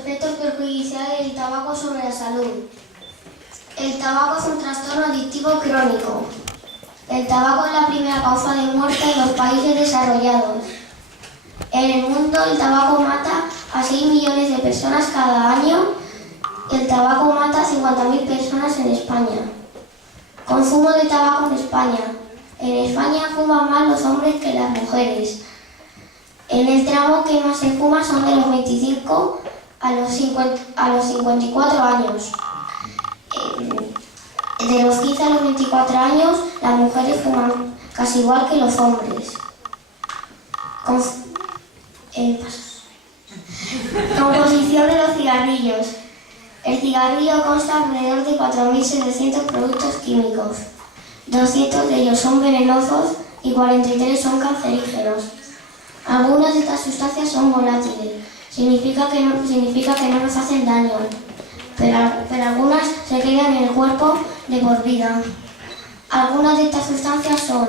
efectos perjudiciales del tabaco sobre la salud. El tabaco es un trastorno adictivo crónico. El tabaco es la primera causa de muerte en los países desarrollados. En el mundo el tabaco mata a 6 millones de personas cada año. El tabaco mata a 50.000 personas en España. Consumo de tabaco en España. En España fuman más los hombres que las mujeres. En el tramo que más se fuma son de los 25 a los 54 años. De los 15 a los 24 años, las mujeres fuman casi igual que los hombres. Composición de los cigarrillos. El cigarrillo consta alrededor de 4.700 productos químicos. 200 de ellos son venenosos y 43 son cancerígenos. Algunas de estas sustancias son volátiles. Significa que no nos hacen daño, pero algunas se quedan en el cuerpo de por vida. Algunas de estas sustancias son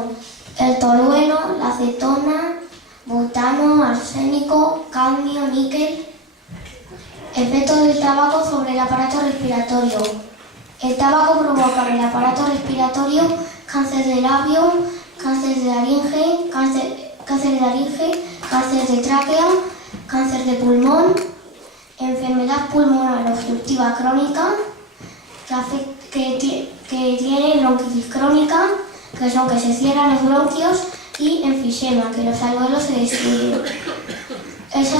el tolueno, la acetona, butano, arsénico, cadmio, níquel. Efectos del tabaco sobre el aparato respiratorio. El tabaco provoca en el aparato respiratorio cáncer de labio, cáncer de laringe, cáncer de tráquea, cáncer de pulmón, enfermedad pulmonar obstructiva crónica, que tiene bronquitis crónica, que son que se cierran los bronquios, y enfisema, que los alveolos se destruyen. Eso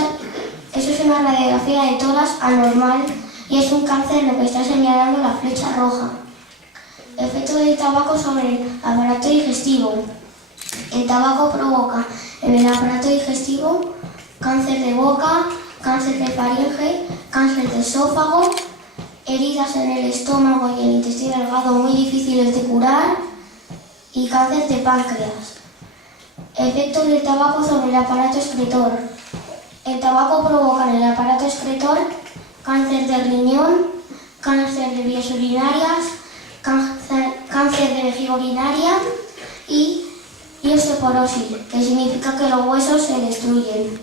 es una radiografía de tórax anormal y es un cáncer lo que está señalando la flecha roja. Efectos del tabaco sobre el aparato digestivo. El tabaco provoca en el aparato digestivo cáncer de boca, cáncer de faringe, cáncer de esófago, heridas en el estómago y el intestino delgado muy difíciles de curar y cáncer de páncreas. Efectos del tabaco sobre el aparato excretor. El tabaco provoca en el aparato excretor cáncer de riñón, cáncer de vías urinarias, cáncer de vejiga urinaria y osteoporosis, que significa que los huesos se destruyen.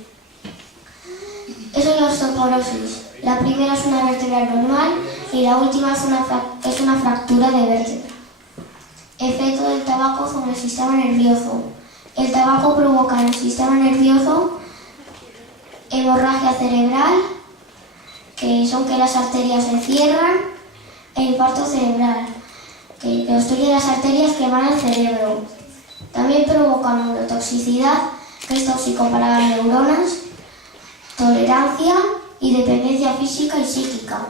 Eso es la osteoporosis. La primera es una vértebra normal y la última es una fractura de vértebra. Efecto del tabaco sobre el sistema nervioso. El tabaco provoca en el sistema nervioso hemorragia cerebral, que son que las arterias se cierran, e infarto cerebral, que obstruye las arterias que van al cerebro. También provoca neurotoxicidad, que es tóxico para las neuronas, tolerancia y dependencia física y psíquica.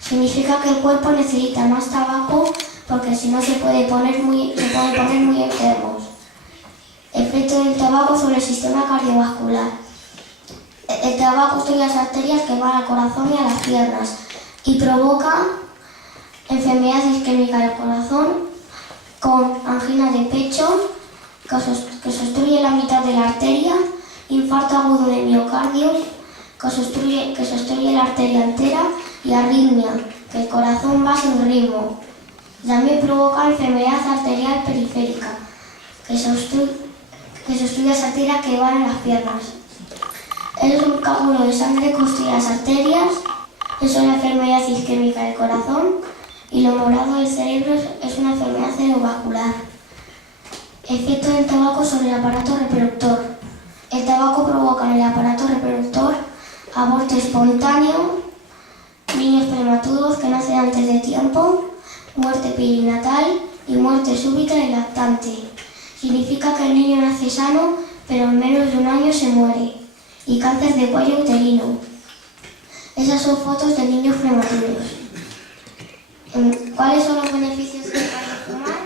Significa que el cuerpo necesita más tabaco porque si no se pueden poner muy enfermos. Efecto del tabaco sobre el sistema cardiovascular. El tabaco obstruye las arterias que van al corazón y a las piernas y provoca enfermedad isquémica del corazón con angina de pecho, que se obstruye la mitad de la arteria, infarto agudo de miocardio, que se obstruye la arteria entera, y arritmia, que el corazón va sin ritmo. También provoca enfermedad arterial periférica, que se obstruye las arterias que van en las piernas. Es un coágulo de sangre que obstruye las arterias. Eso es la enfermedad isquémica del corazón. Y lo morado del cerebro es una enfermedad cerebrovascular. Efecto del tabaco sobre el aparato reproductor. El tabaco provoca en el aparato reproductor aborto espontáneo, niños prematuros que nacen antes de tiempo, muerte perinatal y muerte súbita del lactante. Significa que el niño nace sano, pero en menos de un año se muere. Y cáncer de cuello uterino. Esas son fotos de niños prematuros. ¿Cuáles son los beneficios que hay de fumar?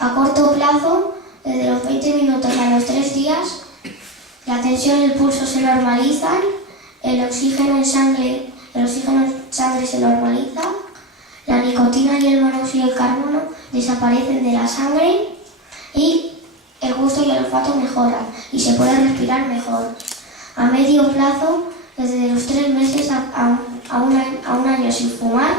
A corto plazo, desde los 20 minutos a los 3 días, la tensión y el pulso se normalizan, el oxígeno en sangre se normaliza, la nicotina y el monóxido de carbono desaparecen de la sangre y el gusto y el olfato mejoran y se puede respirar mejor. A medio plazo, desde los 3 meses a un año sin fumar,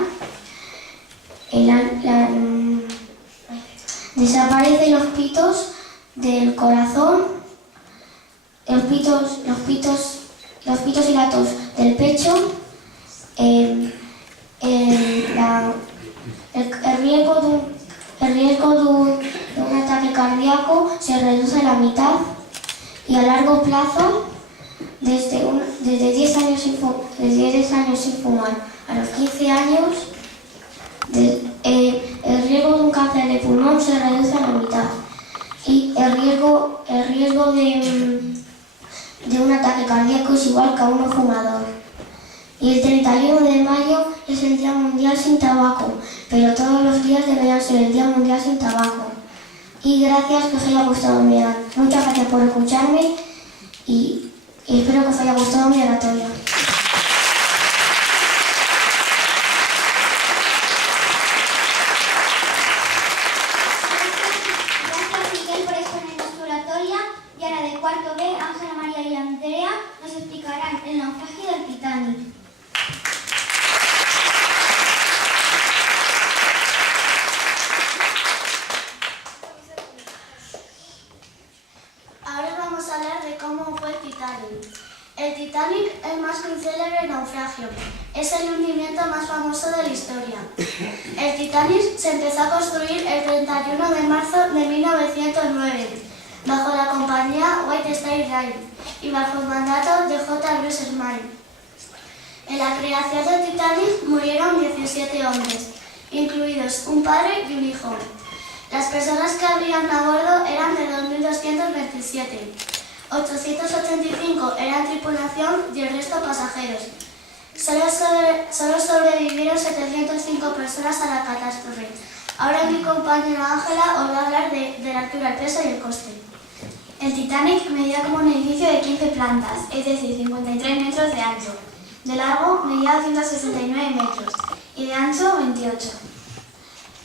desaparecen los pitos del corazón, los pitos y la tos del pecho, el riesgo de un ataque cardíaco se reduce a la mitad y a largo plazo, desde 10 años sin fumar a los 15 años, el riesgo de un cáncer de pulmón se reduce a la mitad y el riesgo de un ataque cardíaco es igual que a uno fumador. Y el 31 de mayo es el Día Mundial sin Tabaco, pero todos los días deberían ser el Día Mundial sin Tabaco. Y gracias, que os haya gustado mi oratoria. Muchas gracias por escucharme y espero que os haya gustado mi oratoria. Gracias, Miguel, por exponernos tu oratoria. Y ahora de cuarto B, Ángela, María y Andrea nos explicarán el naufragio del Titanic. Ahora vamos a hablar de cómo fue el Titanic. El Titanic es más que un célebre naufragio. Es el hundimiento más famoso de la historia. El Titanic se empezó a construir el 31 de marzo de 1909, bajo la compañía White Star Line y bajo el mandato de J. Bruce Smiley. En la creación del Titanic murieron 17 hombres, incluidos un padre y un hijo. Las personas que habían a bordo eran de 2.227. 885 eran tripulación y el resto pasajeros. Solo sobrevivieron 705 personas a la catástrofe. Ahora mi compañera Ángela os va a hablar de la altura, el peso y el coste. El Titanic medía como un edificio de 15 plantas, es decir, 53 metros de ancho. De largo medía 169 metros y de ancho 28.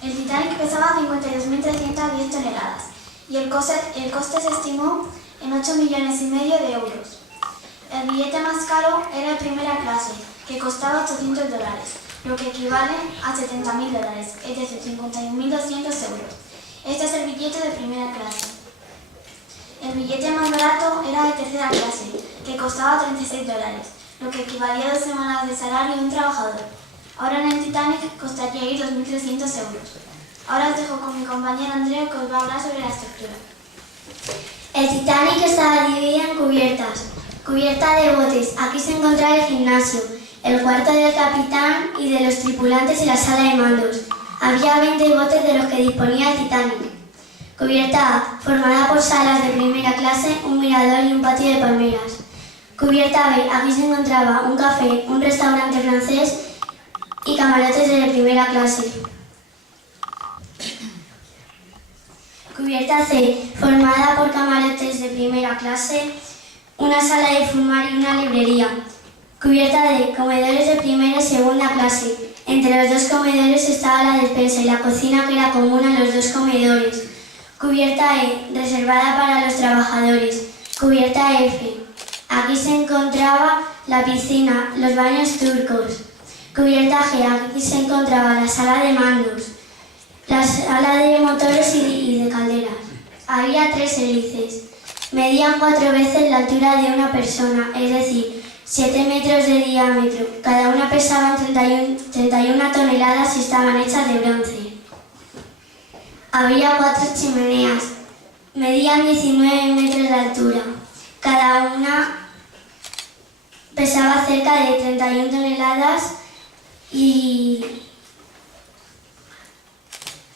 El Titanic pesaba 52.310 toneladas y el coste se estimó en 8,5 millones de euros. El billete más caro era de primera clase, que costaba $800, lo que equivale a $70.000, es decir, 51.200 euros. Este es el billete de primera clase. El billete más barato era de tercera clase, que costaba $36, lo que equivalía a 2 semanas de salario de un trabajador. Ahora en el Titanic costaría ir 2.300 euros. Ahora os dejo con mi compañero Andrea, que os va a hablar sobre la estructura. El Titanic estaba dividido en cubiertas. Cubierta de botes, aquí se encontraba el gimnasio, el cuarto del capitán y de los tripulantes y la sala de mandos. Había 20 botes de los que disponía el Titanic. Cubierta A, formada por salas de primera clase, un mirador y un patio de palmeras. Cubierta B, aquí se encontraba un café, un restaurante francés y camarotes de primera clase. Cubierta C, formada por camarotes de primera clase, una sala de fumar y una librería. Cubierta D, comedores de primera y segunda clase. Entre los dos comedores estaba la despensa y la cocina, que era común a los dos comedores. Cubierta E, reservada para los trabajadores. Cubierta F, aquí se encontraba la piscina, los baños turcos. Cubierta G, aquí se encontraba la sala de mandos, la sala de motores y de calderas. Había 3 hélices. Medían 4 veces la altura de una persona, es decir, 7 metros de diámetro. Cada una pesaba 31 toneladas y estaban hechas de bronce. Había 4 chimeneas. Medían 19 metros de altura. Cada una pesaba cerca de 31 toneladas y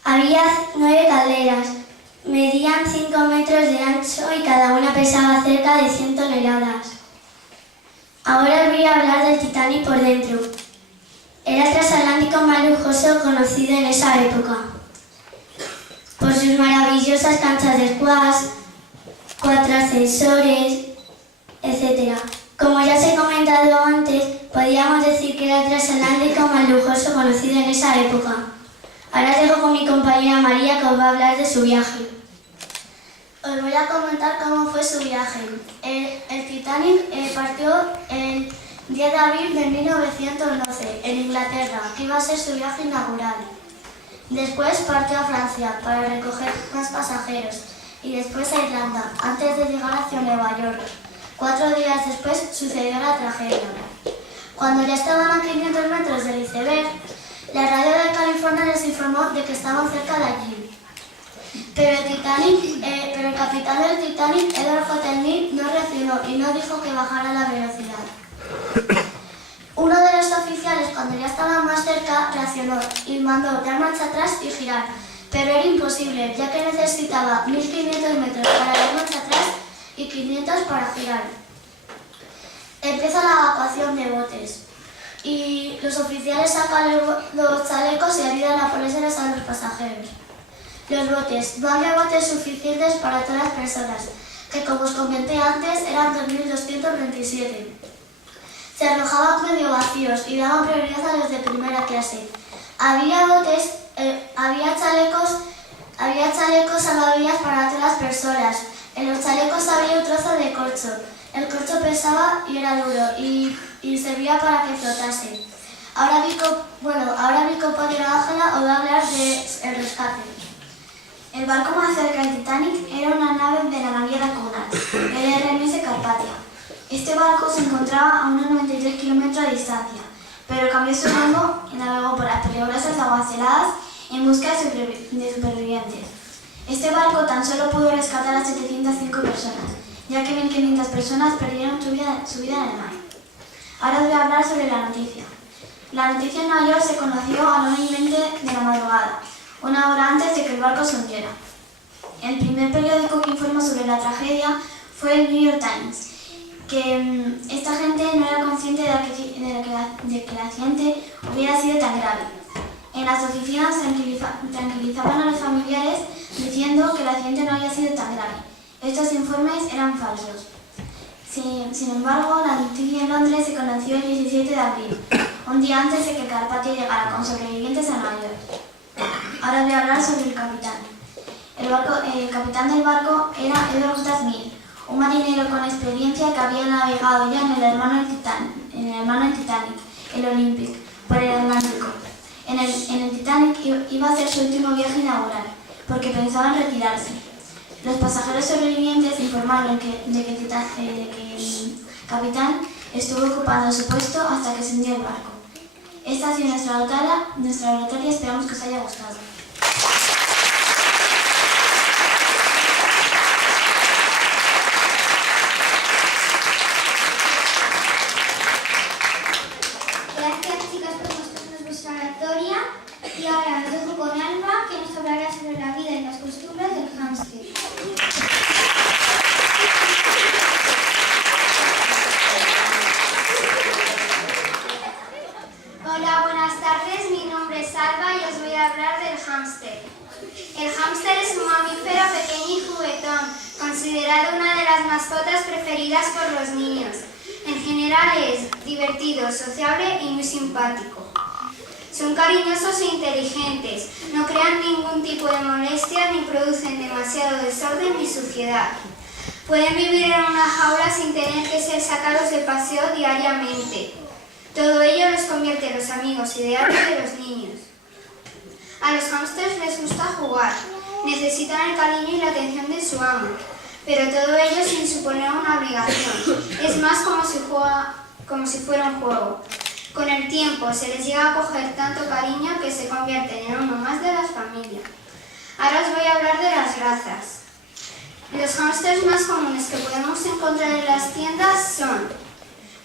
había 9 calderas. Medían 5 metros de ancho y cada una pesaba cerca de 100 toneladas. Ahora os voy a hablar del Titanic por dentro. Era el transatlántico más lujoso conocido en esa época, por sus maravillosas canchas de squash, 4 ascensores, etc. Como ya os he comentado antes, podríamos decir que era el transatlántico más lujoso conocido en esa época. Ahora os dejo con mi compañera María, que os va a hablar de su viaje. Os voy a comentar cómo fue su viaje. El Titanic partió el 10 de abril de 1912 en Inglaterra, que iba a ser su viaje inaugural. Después partió a Francia para recoger más pasajeros y después a Irlanda, antes de llegar hacia Nueva York. 4 días después sucedió la tragedia. Cuando ya estaban a 500 metros del iceberg, la radio de California les informó de que estaban cerca de allí. Pero el capitán del Titanic, Edward J. Neal, no reaccionó y no dijo que bajara la velocidad. Uno de los oficiales, cuando ya estaban más cerca, reaccionó y mandó dar marcha atrás y girar. Pero era imposible, ya que necesitaba 1500 metros para dar marcha atrás y 500 para girar. Empieza la evacuación de botes y los oficiales sacan los chalecos y ayudan a ponérselos a los pasajeros. Los botes. No había botes suficientes para todas las personas, que como os comenté antes eran 2.227. Se arrojaban medio vacíos y daban prioridad a los de primera clase. Había botes, había chalecos salvavidas para todas las personas. En los chalecos había un trozo de corcho. El corcho pesaba y era duro y servía para que flotase. Ahora mi compañera Ángela os va a hablar del rescate. El barco más cerca del Titanic era una nave de la naviera Cunard, el RMS Carpathia. Este barco se encontraba a unos 93 kilómetros de distancia, pero cambió su rumbo y navegó por las peligrosas aguas heladas en busca de supervivientes. Este barco tan solo pudo rescatar a 705 personas, ya que 1.500 personas perdieron su vida en el mar. Ahora os voy a hablar sobre la noticia. La noticia en Nueva York se conoció a las 1:20 de la madrugada, una hora antes de que el barco se hundiera. El primer periódico que informó sobre la tragedia fue el New York Times, que esta gente no era consciente de que el accidente hubiera sido tan grave. En las oficinas tranquilizaban a los familiares diciendo que el accidente no había sido tan grave. Estos informes eran falsos. Sin embargo, la noticia en Londres se conoció el 17 de abril, un día antes de que el Carpathia llegara con sobrevivientes a Nueva York. Ahora voy a hablar sobre el capitán. El capitán del barco era Edward J. Neal, un marinero con experiencia que había navegado ya en el hermano del Titanic, el Olympic, por el Atlántico. En el Titanic iba a hacer su último viaje inaugural, porque pensaba en retirarse. Los pasajeros sobrevivientes informaron de que el capitán estuvo ocupando su puesto hasta que se hundió el barco. Esta ha sido nuestra oratoria, esperamos que os haya gustado. Gracias, chicas, por mostrarnos vuestra oratoria. Y ahora os dejo con Alba, que nos hablará sobre la vida y las costumbres del hámster. Hola, buenas tardes. Mi nombre es Alba y os voy a hablar del hámster. El hámster es un mamífero pequeño y juguetón, considerado una de las mascotas preferidas por los niños. En general es divertido, sociable y muy simpático. Son cariñosos e inteligentes, no crean ningún tipo de molestia ni producen demasiado desorden ni suciedad. Pueden vivir en una jaula sin tener que ser sacados de paseo diariamente. Todo ello los convierte en los amigos ideales de los niños. A los hámsters les gusta jugar, necesitan el cariño y la atención de su amo, pero todo ello sin suponer una obligación. Es más como si fuera un juego. Con el tiempo se les llega a coger tanto cariño que se convierten en uno más de la familia. Ahora os voy a hablar de las razas. Los hámsters más comunes que podemos encontrar en las tiendas son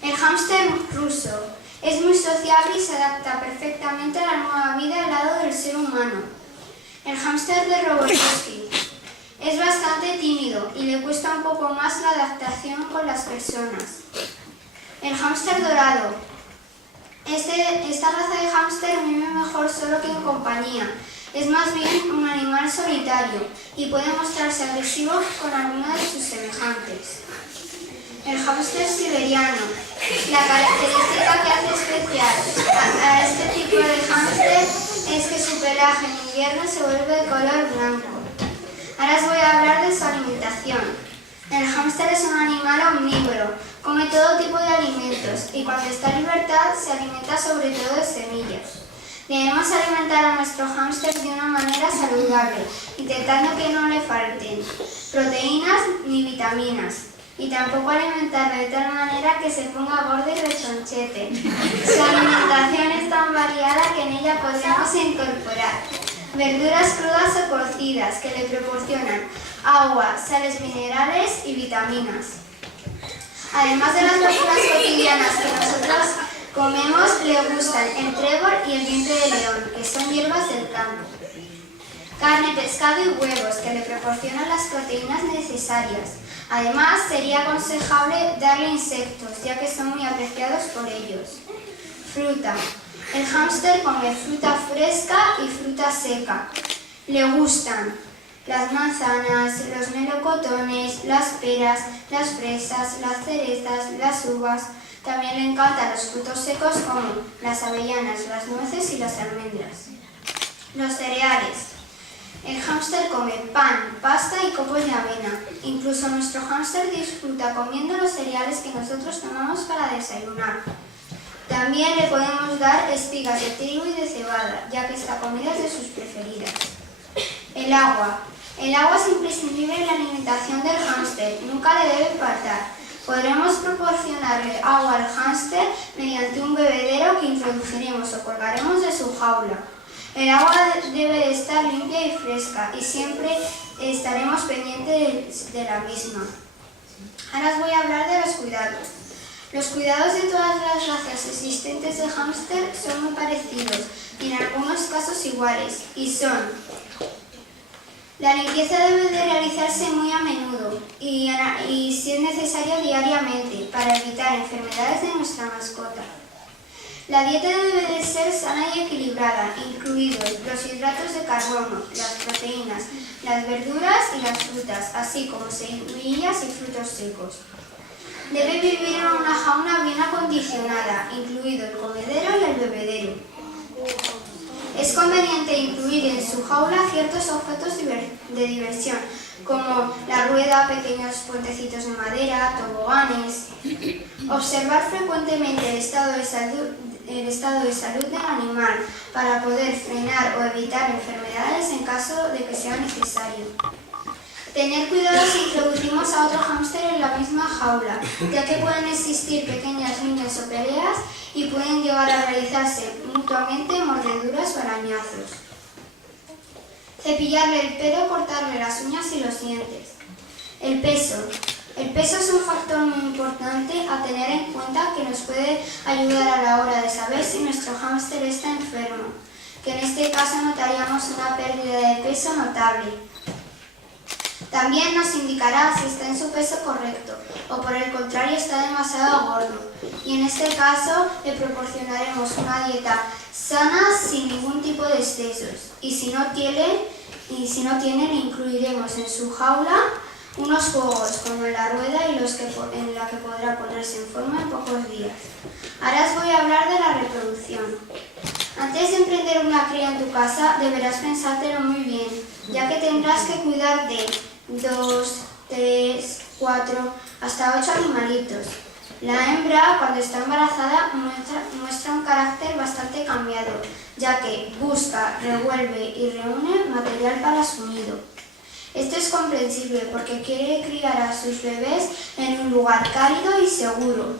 el hámster ruso. Es muy sociable y se adapta perfectamente a la nueva vida al lado del ser humano. El hámster de Robotovsky. Es bastante tímido y le cuesta un poco más la adaptación con las personas. El hámster dorado. Esta raza de hámster vive mejor solo que en compañía. Es más bien un animal solitario y puede mostrarse agresivo con alguno de sus semejantes. El hámster siberiano. La característica que hace especial a este tipo de hámster es que su pelaje en invierno se vuelve de color blanco. Ahora os voy a hablar de su alimentación. El hámster es un animal omnívoro, come todo tipo de alimentos y cuando está en libertad se alimenta sobre todo de semillas. Debemos alimentar a nuestro hámster de una manera saludable, intentando que no le falten proteínas ni vitaminas y tampoco alimentarlo de tal manera que se ponga gordo y rechonchete. Su alimentación es tan variada que en ella podemos incorporar verduras crudas o cocidas que le proporcionan agua, sales minerales y vitaminas. Además de las verduras cotidianas que nosotros comemos, le gustan el trébol y el diente de león, que son hierbas del campo. Carne, pescado y huevos, que le proporcionan las proteínas necesarias. Además, sería aconsejable darle insectos, ya que son muy apreciados por ellos. Fruta. El hámster come fruta fresca y fruta seca. Le gustan las manzanas, los melocotones, las peras, las fresas, las cerezas, las uvas. También le encantan los frutos secos como las avellanas, las nueces y las almendras. Los cereales. El hámster come pan, pasta y copos de avena. Incluso nuestro hámster disfruta comiendo los cereales que nosotros tomamos para desayunar. También le podemos dar espigas de trigo y de cebada, ya que esta comida es de sus preferidas. El agua. El agua es imprescindible en la alimentación del hámster, nunca le debe faltar. Podremos proporcionarle agua al hámster mediante un bebedero que introduciremos o colgaremos de su jaula. El agua debe de estar limpia y fresca y siempre estaremos pendientes de la misma. Ahora os voy a hablar de los cuidados. Los cuidados de todas las razas existentes de hámster son muy parecidos y en algunos casos iguales, y son: la limpieza debe de realizarse muy a menudo y si es necesario diariamente para evitar enfermedades de nuestra mascota. La dieta debe de ser sana y equilibrada, incluidos los hidratos de carbono, las proteínas, las verduras y las frutas, así como semillas y frutos secos. Debe vivir en una jaula bien acondicionada, incluido el comedero y el bebedero. Es conveniente incluir en su jaula ciertos objetos de diversión, como la rueda, pequeños puentecitos de madera, toboganes. Observar frecuentemente el estado de salud del animal para poder frenar o evitar enfermedades en caso de que sea necesario. Tener cuidado si introducimos a otro hámster en la misma jaula, ya que pueden existir pequeñas riñas o peleas y pueden llegar a realizarse mutuamente mordeduras o arañazos. Cepillarle el pelo, cortarle las uñas y los dientes. El peso. El peso es un factor muy importante a tener en cuenta que nos puede ayudar a la hora de saber si nuestro hámster está enfermo, que en este caso notaríamos una pérdida de peso notable. También nos indicará si está en su peso correcto o por el contrario está demasiado gordo, y en este caso le proporcionaremos una dieta sana sin ningún tipo de excesos, y si no tiene le incluiremos en su jaula unos juegos como la rueda y en la que podrá ponerse en forma en pocos días. Ahora os voy a hablar de la reproducción. Antes de emprender una cría en tu casa deberás pensártelo muy bien, ya que tendrás que cuidar de 2, 3, 4, hasta 8 animalitos. La hembra, cuando está embarazada, muestra un carácter bastante cambiado, ya que busca, revuelve y reúne material para su nido. Esto es comprensible porque quiere criar a sus bebés en un lugar cálido y seguro.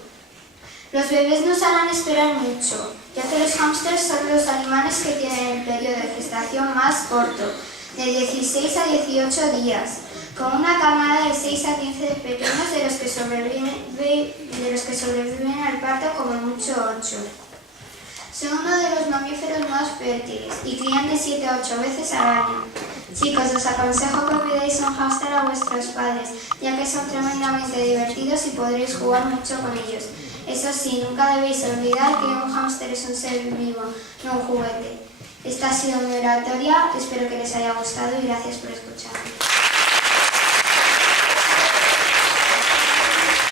Los bebés nos harán esperar mucho, ya que los hámsters son los animales que tienen el periodo de gestación más corto, de 16 a 18 días, con una camada de 6 a 15 pequeños de los que sobreviven al parto como mucho 8. Son uno de los mamíferos más fértiles y crían de 7 a 8 veces al año. Chicos, os aconsejo que cuidéis un hámster a vuestros padres, ya que son tremendamente divertidos y podréis jugar mucho con ellos. Eso sí, nunca debéis olvidar que un hámster es un ser vivo, no un juguete. Esta ha sido mi oratoria, espero que les haya gustado y gracias por escucharme.